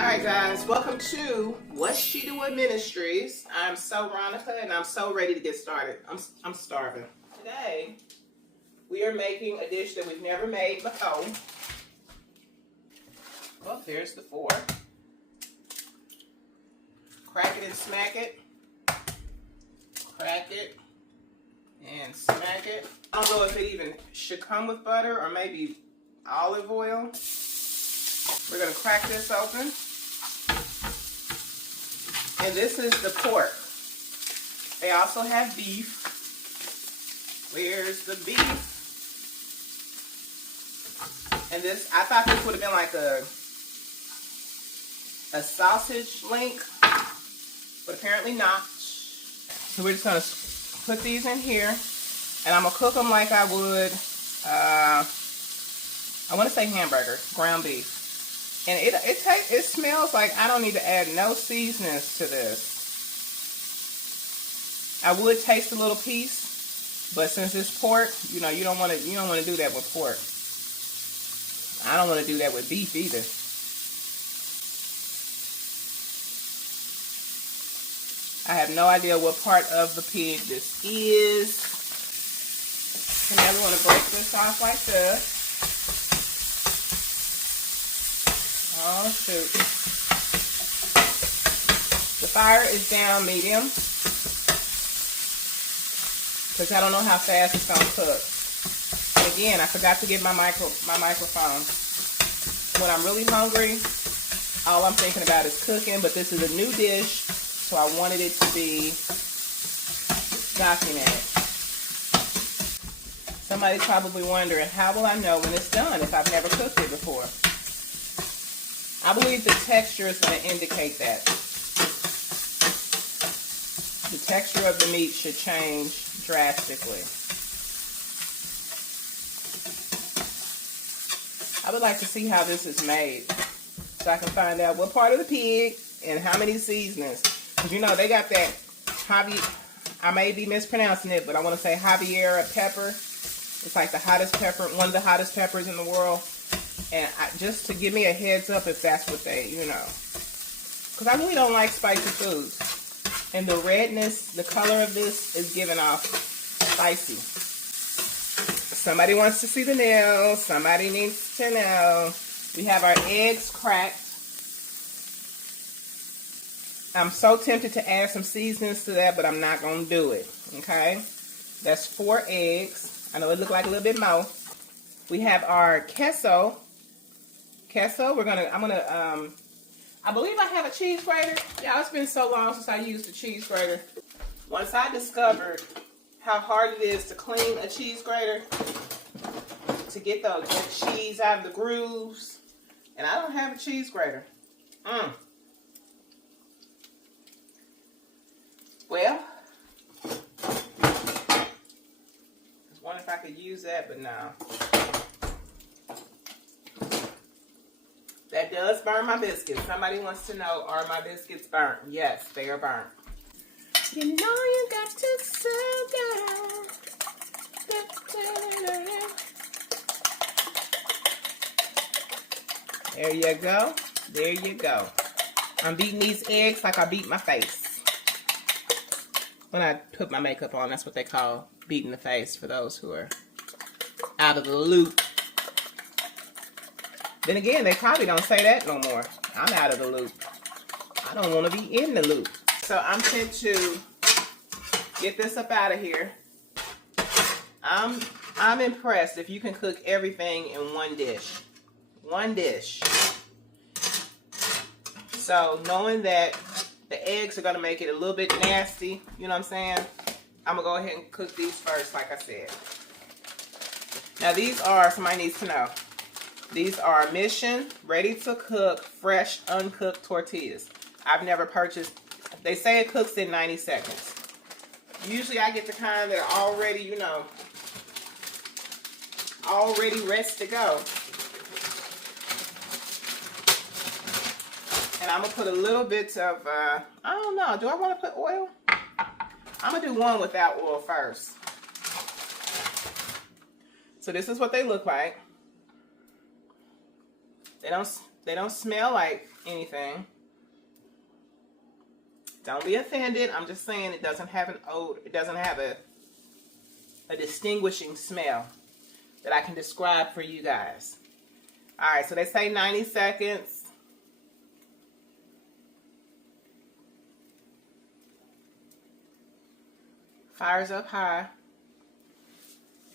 Alright guys, welcome to What's She Doing Ministries. I'm so Veronica and I'm so ready to get started. I'm starving. Today, we are making a dish that we've never made before. Well, there's the fork. Crack it and smack it. Crack it and smack it. I don't know if it even should come with butter or maybe olive oil. We're going to crack this open. And this is the pork. They also have beef. Where's the beef? And this, I thought this would have been like a sausage link, but apparently not. So we're just going to put these in here, and I'm going to cook them like I would, I want to say hamburger, ground beef. And it smells like I don't need to add no seasonings to this. I would taste a little piece, but since it's pork, you know, you don't want to do that with pork. I don't want to do that with beef either. I have no idea what part of the pig this is. And now we want to break this off like this. Oh shoot. The fire is down medium because I don't know how fast it's going to cook. And again, I forgot to get my microphone. When I'm really hungry, all I'm thinking about is cooking, but this is a new dish, so I wanted it to be documented. Somebody's probably wondering, how will I know when it's done if I've never cooked it before? I believe the texture is going to indicate that. The texture of the meat should change drastically. I would like to see how this is made so I can find out what part of the pig and how many seasonings. Because you know, they got that I may be mispronouncing it, but I want to say Javiera pepper. It's like the hottest pepper, one of the hottest peppers in the world. And just to give me a heads up if that's what they, you know. Because I really don't like spicy foods. And the redness, the color of this is giving off spicy. Somebody wants to see the nails. Somebody needs to know. We have our eggs cracked. I'm so tempted to add some seasonings to that, but I'm not going to do it. Okay? That's 4 eggs. I know it looks like a little bit more. We have our queso. I believe I have a cheese grater. Yeah, it's been so long since I used a cheese grater. Once I discovered how hard it is to clean a cheese grater, to get the cheese out of the grooves, and I don't have a cheese grater. Well, I was wondering if I could use that, but no. That does burn my biscuits. Somebody wants to know, are my biscuits burnt? Yes, they are burnt. You know you got to sugar. There you go. There you go. I'm beating these eggs like I beat my face. When I put my makeup on, that's what they call beating the face for those who are out of the loop. Then again, they probably don't say that no more. I'm out of the loop. I don't want to be in the loop. So I'm sent to get this up out of here. I'm impressed if you can cook everything in one dish. One dish. So knowing that the eggs are going to make it a little bit nasty, you know what I'm saying? I'm going to go ahead and cook these first, like I said. Now these are, somebody needs to know. These are Mission ready-to-cook, fresh, uncooked tortillas. I've never purchased, they say it cooks in 90 seconds. Usually I get the kind that are already, you know, already ready to go. And I'm going to put a little bit of, I don't know, do I want to put oil? I'm going to do one without oil first. So this is what they look like. They don't smell like anything. Don't be offended. I'm just saying it doesn't have an odor. It doesn't have a distinguishing smell that I can describe for you guys. All right, so they say 90 seconds. Fire's up high.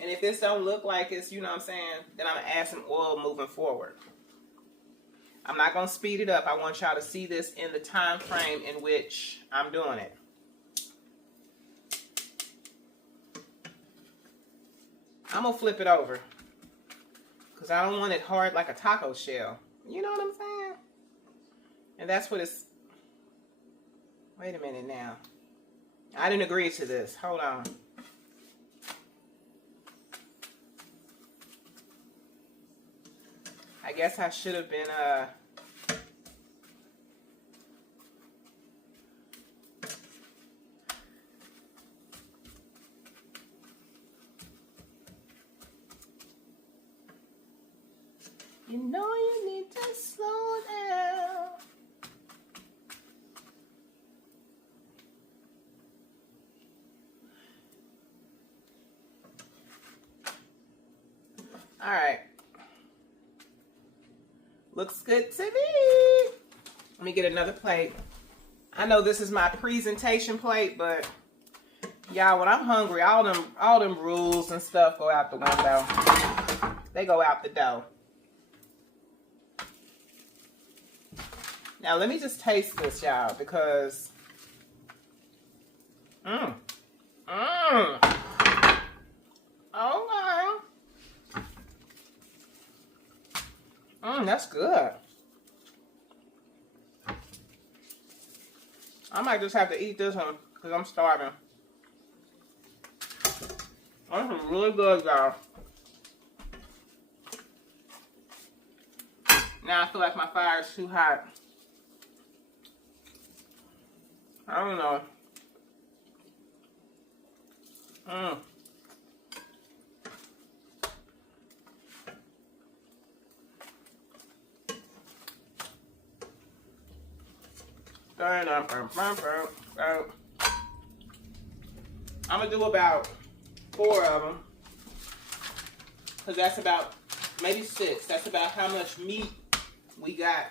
And if this don't look like it's, you know what I'm saying, then I'm going to add some oil moving forward. I'm not going to speed it up. I want y'all to see this in the time frame in which I'm doing it. I'm going to flip it over because I don't want it hard like a taco shell. You know what I'm saying? And that's what it's... Wait a minute now. I didn't agree to this. Hold on. I guess I should have been, You know you need to slow down. All right. Looks good to me. Let me get another plate. I know this is my presentation plate, but y'all, when I'm hungry, all them rules and stuff go out the window. They go out the door. Now let me just taste this, y'all, because that's good. I might just have to eat this one because I'm starving. This is really good, y'all. Now I feel like my fire is too hot. I don't know. I'm gonna do about 4 of them, because that's about maybe 6. That's about how much meat we got.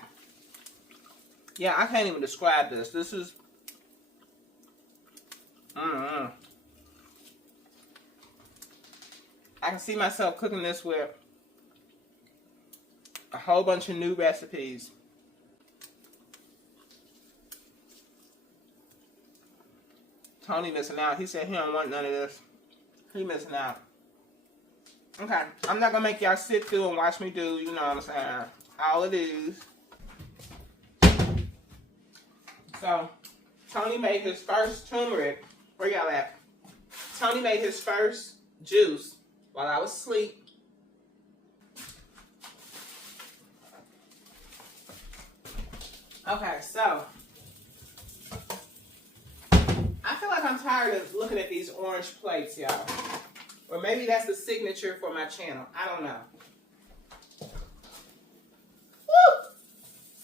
Yeah, I can't even describe this. This is I can see myself cooking this with a whole bunch of new recipes. Tony missing out. He said he don't want none of this. He missing out. Okay, I'm not gonna make y'all sit through and watch me do, you know what I'm saying, all of these. So, Tony made his first turmeric. Where y'all at? Tony made his first juice while I was asleep. Okay, so I feel like I'm tired of looking at these orange plates, y'all. Or maybe that's the signature for my channel. I don't know. Woo!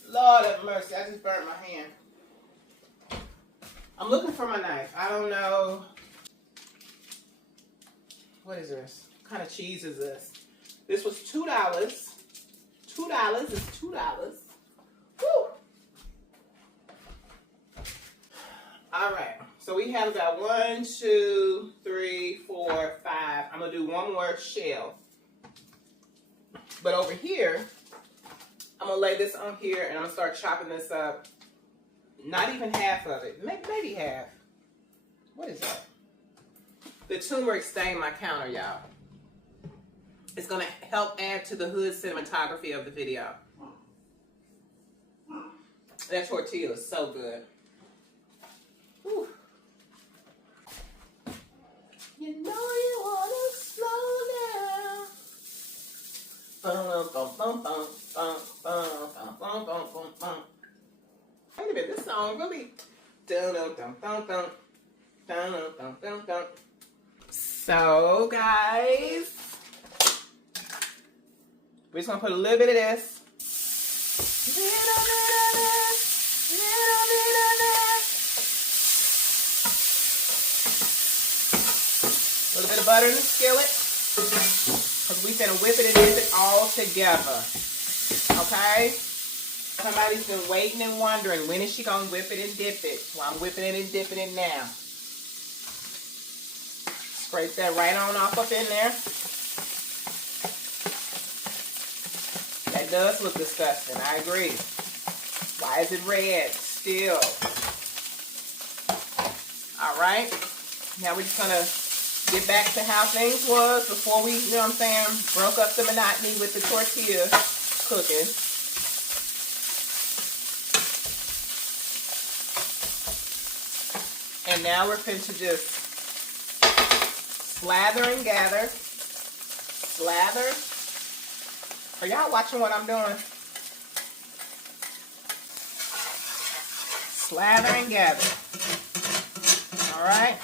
Lord have mercy. I just burnt my hand. I'm looking for my knife. I don't know. What is this? What kind of cheese is this? This was $2. $2 is $2. Woo! All right. So we have about 1, 2, 3, 4, 5. I'm going to do one more shell. But over here, I'm going to lay this on here and I'm going to start chopping this up. Not even half of it. Maybe half. What is that? The turmeric stained my counter, y'all. It's going to help add to the hood cinematography of the video. That tortilla is so good. Whew. You know you want to slow down. Wait a minute, this song really... So, guys, we're just going to put a little bit of this Little bit of this, little bit of that. A little bit of butter in the skillet. Because we finna whip it and dip it all together. Okay? Somebody's been waiting and wondering, when is she gonna whip it and dip it? Well, I'm whipping it and dipping it now. Scrape that right on off up in there. That does look disgusting, I agree. Why is it red still? Alright, now we're just gonna get back to how things was before we, you know what I'm saying, broke up the monotony with the tortilla cooking. And now we're going to just slather and gather. Slather. Are y'all watching what I'm doing? Slather and gather. Alright?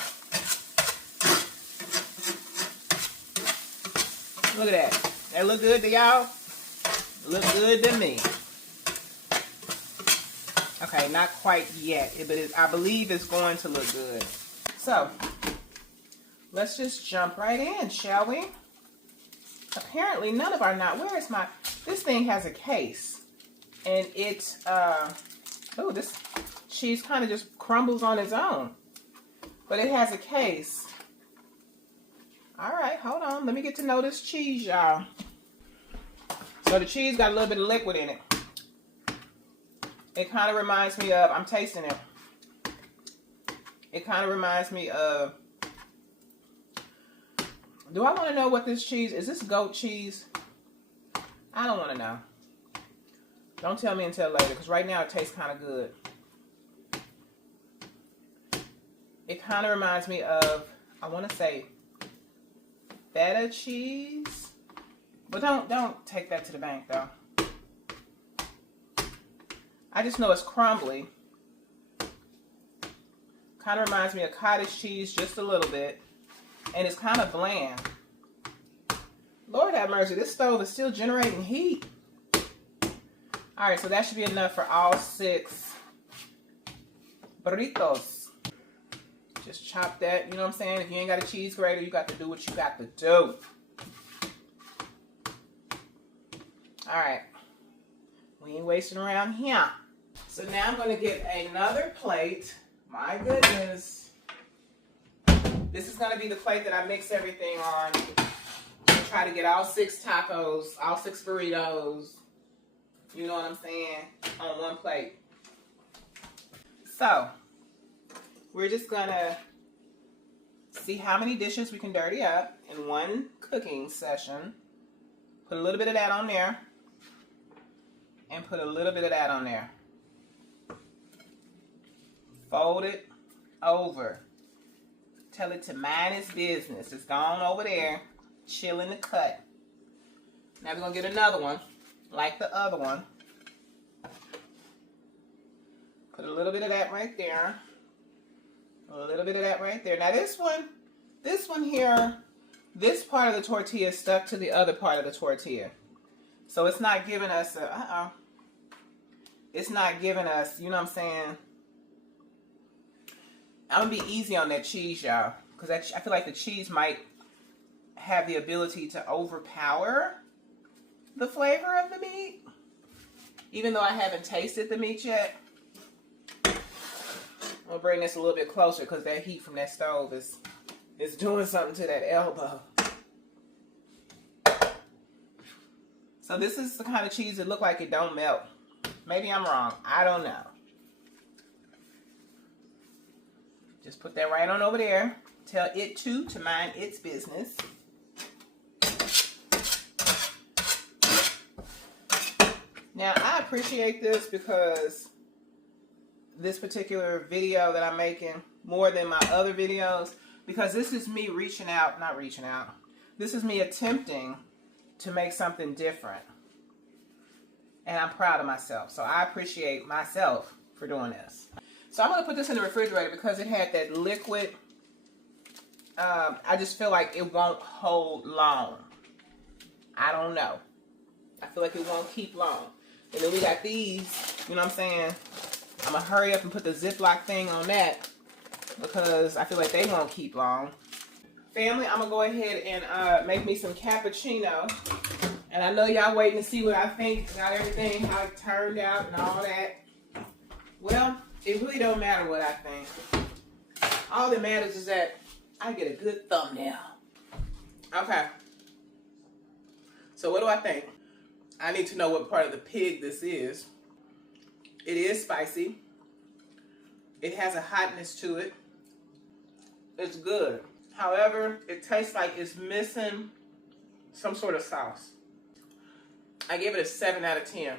Look at that. That look good to y'all? Look good to me. Okay, not quite yet, but I believe it's going to look good. So, let's just jump right in, shall we? Apparently, none of our where is my, this thing has a case. And it's, oh, this cheese kind of just crumbles on its own. But it has a case. All right, hold on. Let me get to know this cheese, y'all. So the cheese got a little bit of liquid in it. It kind of reminds me of, I'm tasting it. It kind of reminds me of, do I want to know what this cheese, is this goat cheese? I don't want to know. Don't tell me until later, because right now it tastes kind of good. It kind of reminds me of, I want to say, feta cheese. But don't take that to the bank, though. I just know it's crumbly. Kind of reminds me of cottage cheese just a little bit. And it's kind of bland. Lord have mercy, this stove is still generating heat. Alright, so that should be enough for all 6 burritos. Just chop that, you know what I'm saying? If you ain't got a cheese grater, you got to do what you got to do. Alright. We ain't wasting around here. So now I'm going to get another plate. My goodness. This is going to be the plate that I mix everything on. Try to get all 6 tacos, all 6 burritos, you know what I'm saying, on one plate. So, we're just going to see how many dishes we can dirty up in one cooking session. Put a little bit of that on there. And put a little bit of that on there. Fold it over. Tell it to mind its business. It's gone over there, chill in the cut. Now we're going to get another one, like the other one. Put a little bit of that right there. A little bit of that right there. Now this one here, this part of the tortilla is stuck to the other part of the tortilla. So it's not giving us a, it's not giving us, you know what I'm saying? I'm going to be easy on that cheese, y'all. Because I feel like the cheese might have the ability to overpower the flavor of the meat. Even though I haven't tasted the meat yet. I'll bring this a little bit closer because that heat from that stove is doing something to that elbow. So this is the kind of cheese that look like it don't melt. Maybe I'm wrong. I don't know. Just put that right on over there. Tell it to mind its business. Now, I appreciate this because this particular video that I'm making, more than my other videos, because this is me reaching out, not reaching out. This is me attempting to make something different. And I'm proud of myself. So I appreciate myself for doing this. So I'm going to put this in the refrigerator because it had that liquid. I just feel like it won't hold long. I don't know. I feel like it won't keep long. And then we got these, you know what I'm saying? I'm going to hurry up and put the Ziploc thing on that because I feel like they won't keep long. Family, I'm going to go ahead and make me some cappuccino. And I know y'all waiting to see what I think about everything, how it turned out and all that. Well, it really don't matter what I think. All that matters is that I get a good thumbnail. Okay. So what do I think? I need to know what part of the pig this is. It is spicy. It has a hotness to it. It's good. However, it tastes like it's missing some sort of sauce. I give it a 7 out of 10.